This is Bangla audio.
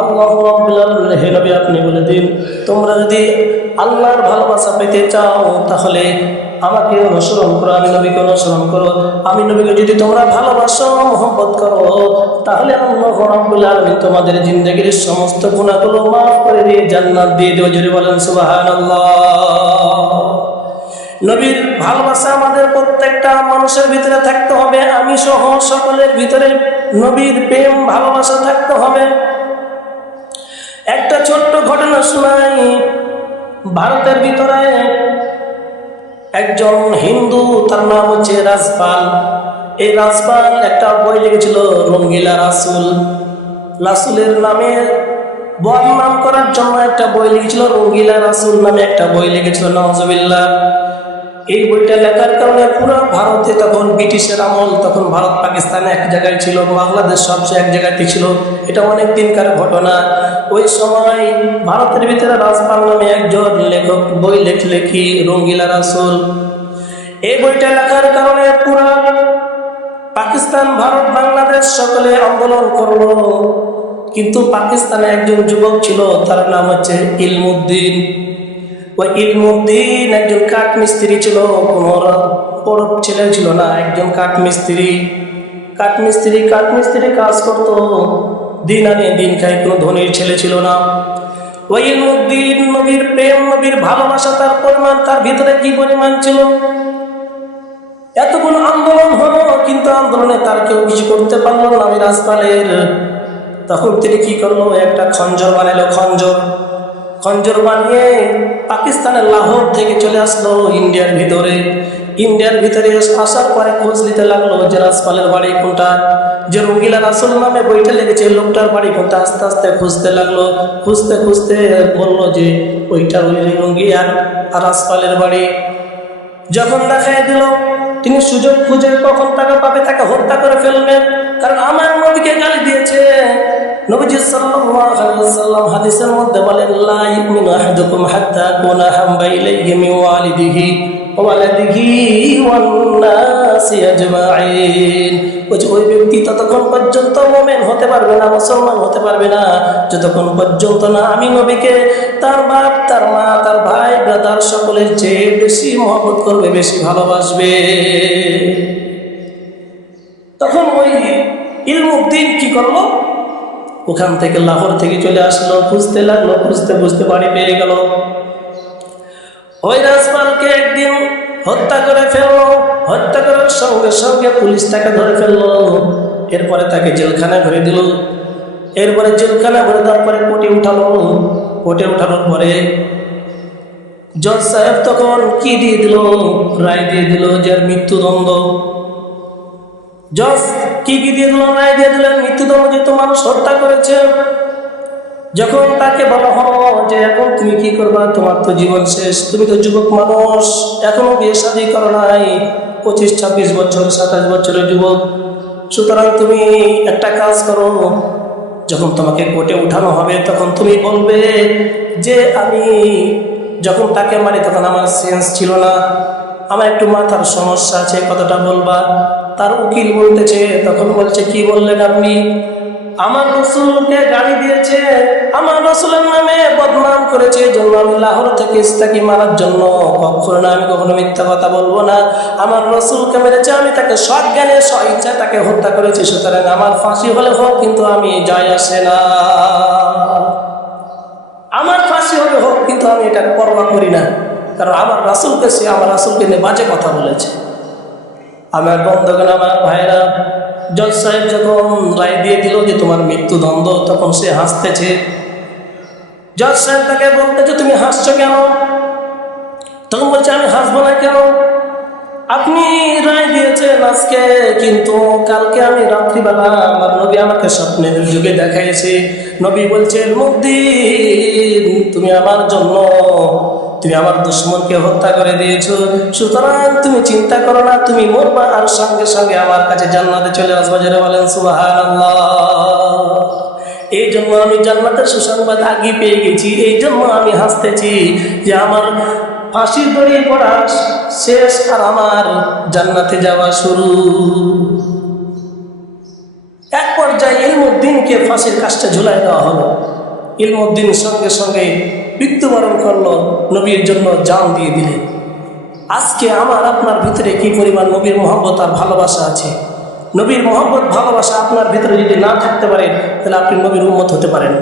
আল্লাহ হে নবী, আপনি বলে দিন, তোমরা যদি আল্লাহর ভালোবাসা পেতে চাও, তাহলে আমাকে অনুসরণ করো, আমি নবীকে অনুসরণ করো। আমি নবীকে যদি তোমরা ভালোবাসো, মোহব্বত করো, তাহলে আল্লাহ রাব্বুল তোমাদের জিন্দগির সমস্ত গুনাহগুলো মাফ করে দিয়ে জান্নাত দিয়ে দেবে। যদি বলেন, সুবহানাল্লাহ। নবীর ভালোবাসা আমাদের প্রত্যেকটা মানুষের ভিতরে থাকতে হবে। আমি সহ সকলের ভিতরে নবীর প্রেম, ভালোবাসা থাকতে হবে। ছোট্ট ঘটনা শোনাই। ভারতের ভিতরে একজন হিন্দু, তার নাম হচ্ছে রাজপাল। এই রাজপাল একটা বই লিখেছিল রঙ্গিলা রাসুল। রাসুলের নামে বদনাম করার জন্য একটা বই লিখেছিল রঙ্গিলা রাসুল নামে একটা বই লিখেছিল নওয়াজবিল্লাহ এই বইটা লেখার কারণে পুরো ভারতে তখন ব্রিটিশের আমল, তখন ভারত পাকিস্তান এক জায়গায় ছিল, বাংলাদেশ সবচেয়ে এক জায়গাতে ছিল। এটা অনেক দিনকার ঘটনা। ওই সময় ভারতের ভিতরে রাজপাল নামে একজন লেখক বই লেখ লেখি রঙ্গিলা রাসুল? এই বইটা লেখার কারণে পুরা পাকিস্তান, ভারত, বাংলাদেশ সকলে আন্দোলন করল। কিন্তু পাকিস্তানে একজন যুবক ছিল, তার নাম হচ্ছে ইলমুদ্দিন। ওই ইলমুদ্দিন একজন কাঠ মিস্ত্রি ছিল, কোনো বড় ছেলে ছিল না, একজন কাঠ মিস্ত্রি। কাঠ মিস্ত্রি কাঠ মিস্ত্রি কাজ করতো। দিন আনে দিন খায়, কোনো ধনীর ছেলে ছিল না। ওই ইলমুদ্দিন নবীর প্রেম, নবীর ভালোবাসা, তার পরিমাণ তার ভিতরে কি পরিমাণ ছিল? এত এতগুলো আন্দোলন হলো, কিন্তু আন্দোলনে তার কেউ কিছু করতে পারল না আমি রাজপালের। তখন তিনি কি করল? একটা খঞ্জর বানালো খঞ্জর। খঞ্জর বানিয়ে পাকিস্তানের লাহোর থেকে চলে আসলো ইন্ডিয়ার ভিতরে। ইন্ডিয়ার ভিতরে আসার পরে খোঁজ নিতে লাগল যে রাজপালের বাড়ি কোনটা। যে রঙ্গিলা রাসুল নামে বইটা লেগেছে লোকটার বাড়ি কোনটা? আস্তে আস্তে খুঁজতে লাগল। খুঁজতে খুঁজতে বলল যে ওইটা ওই রঙ্গিয়ার রাজপালের বাড়ি। যখন দেখাই দিল, তিনি সুযোগ খুঁজে কখন টাকা পাবে তাকে হত্যা করে ফেলবেন কারণ আমার নবীকে গালি দিয়েছে। ওয়াসাল্লাম হাদিসের মধ্যে বলেন ওই ব্যক্তি ততক্ষণ পর্যন্ত মোমেন হতে পারবে না, মুসলমান হতে পারবে না। যতক্ষণ পর্যন্ত না আমি নবীকে, তার বাপ, তার মা, তার ভাই, ব্রাদার সকলের চেয়ে বেশি মহব্বত করবে, বেশি ভালোবাসবে। তখন ওই ইলমুদ্দিন কি করল? ওখান থেকে লাহোর থেকে চলে আসলো, খুঁজতে লাগল, খুঁজতে বুঝতে বাড়ি পেয়ে গেল। ওই রাজপালকে একদিন হত্যা করে ফেলল, হত্যা করার সঙ্গে সঙ্গে পুলিশ তাকে ধরে ফেলল। এরপরে তাকে জেলখানা ভরে দিল। এরপরে জেলখানা ভরে দেওয়ার পরে কোটে উঠালো। কোটে উঠানোর পরে জজ সাহেব তখন কি দিয়ে দিল? রায় দিয়ে দিল যে মৃত্যুদণ্ড। জজ কি কি দিয়ে দিল রায় দিয়ে দিলেন মৃত্যুদণ্ড যেহেতু মানুষ হত্যা করেছে। যখন তাকে বলা হলো যে, এখন তুমি কি করবা? তোমার তো জীবন শেষ, তুমি তো যুবক মানুষ, এখনও বিয়ে শাদি করো নাই। পঁচিশ, ছাব্বিশ বছর, সাতাশ বছরের যুবক, সুতরাং তুমি একটা কাজ করো। যখন তোমাকে কোর্টে উঠানো হবে, তখন তুমি বলবে যে, আমি যখন তাকে মারি, তখন আমার সেন্স ছিল না। আমার একটু মাথার সমস্যা আছে কতটা বলবা। তার উকিল বলতেছে, তখন বলছে, কি বললেন আপনি? আমার রসুলকে গাড়ি দিয়েছে, আমার রসুলের নামে বদনাম করেছে জন্য আমি লাহোর থেকে ইস্তাকি মারার জন্য। কখনো না, আমি কখনো মিথ্যা কথা বলব না। আমার রসুলকে মেরেছে, আমি তাকে সজ্ঞানে স্বইচ্ছা তাকে হত্যা করেছি, সুতরাং আমার ফাঁসি হলে হোক, কিন্তু আমি যাই আসে না। আমার ফাঁসি হলে হোক, কিন্তু আমি এটা পরোয়া করি না। কারণ আমার রাসুলকে সে আমার রাসুলকে নিয়ে বাজে কথা বলেছে। আমার বন্ধুগণ আমার ভাইরা জজ সাহেব যখন রায় দিয়ে দিল যে তোমার মৃত্যু মৃত্যুদণ্ড, তখন সে হাসতেছে। জজ সাহেব তাকে বলতেছে তুমি হাসছো কেন? তখন বলছে, আমি হাসবো না কেন? আপনি রায় দিয়েছেন আজকে, কিন্তু কালকে আমি রাত্রিবেলা আমার নবী আমাকে স্বপ্নের যুগে দেখাইছে। নবী বলছে মুদ্দিন তুমি আমার জন্য তুমি আমার দুশ্মনকে হত্যা করে দিয়েছ। সুতরাং তুমি চিন্তা করো না, তুমি মরবা আর সঙ্গে সঙ্গে আমার কাছে জান্নাতে চলে আসবা। যারা বলেন, সুবহানাল্লাহ। এই জন্য আমি জান্নাতের সুসংবাদ আগে পেয়ে গেছি। এই জন্য আমি হাসতেছি যে আমার ফাঁসির দড়ি পড়া শেষ আর আমার জান্নাতে যাওয়া শুরু। এক পর্যায়ে ইলমুদ্দিনকে ফাঁসির কাজটা ঝুলাই দেওয়া হলো। ইলমুদ্দিন সঙ্গে সঙ্গে মৃত্যুবরণ করল, নবীর জন্য জান দিয়ে দিলেন আজকে আমার আপনার ভিতরে কি পরিমাণ নবীর মহব্বত আর ভালোবাসা আছে? নবীর মহব্বত, ভালোবাসা আপনার ভিতরে যদি না থাকতে পারে, তাহলে আপনি নবীর উন্মত হতে পারেন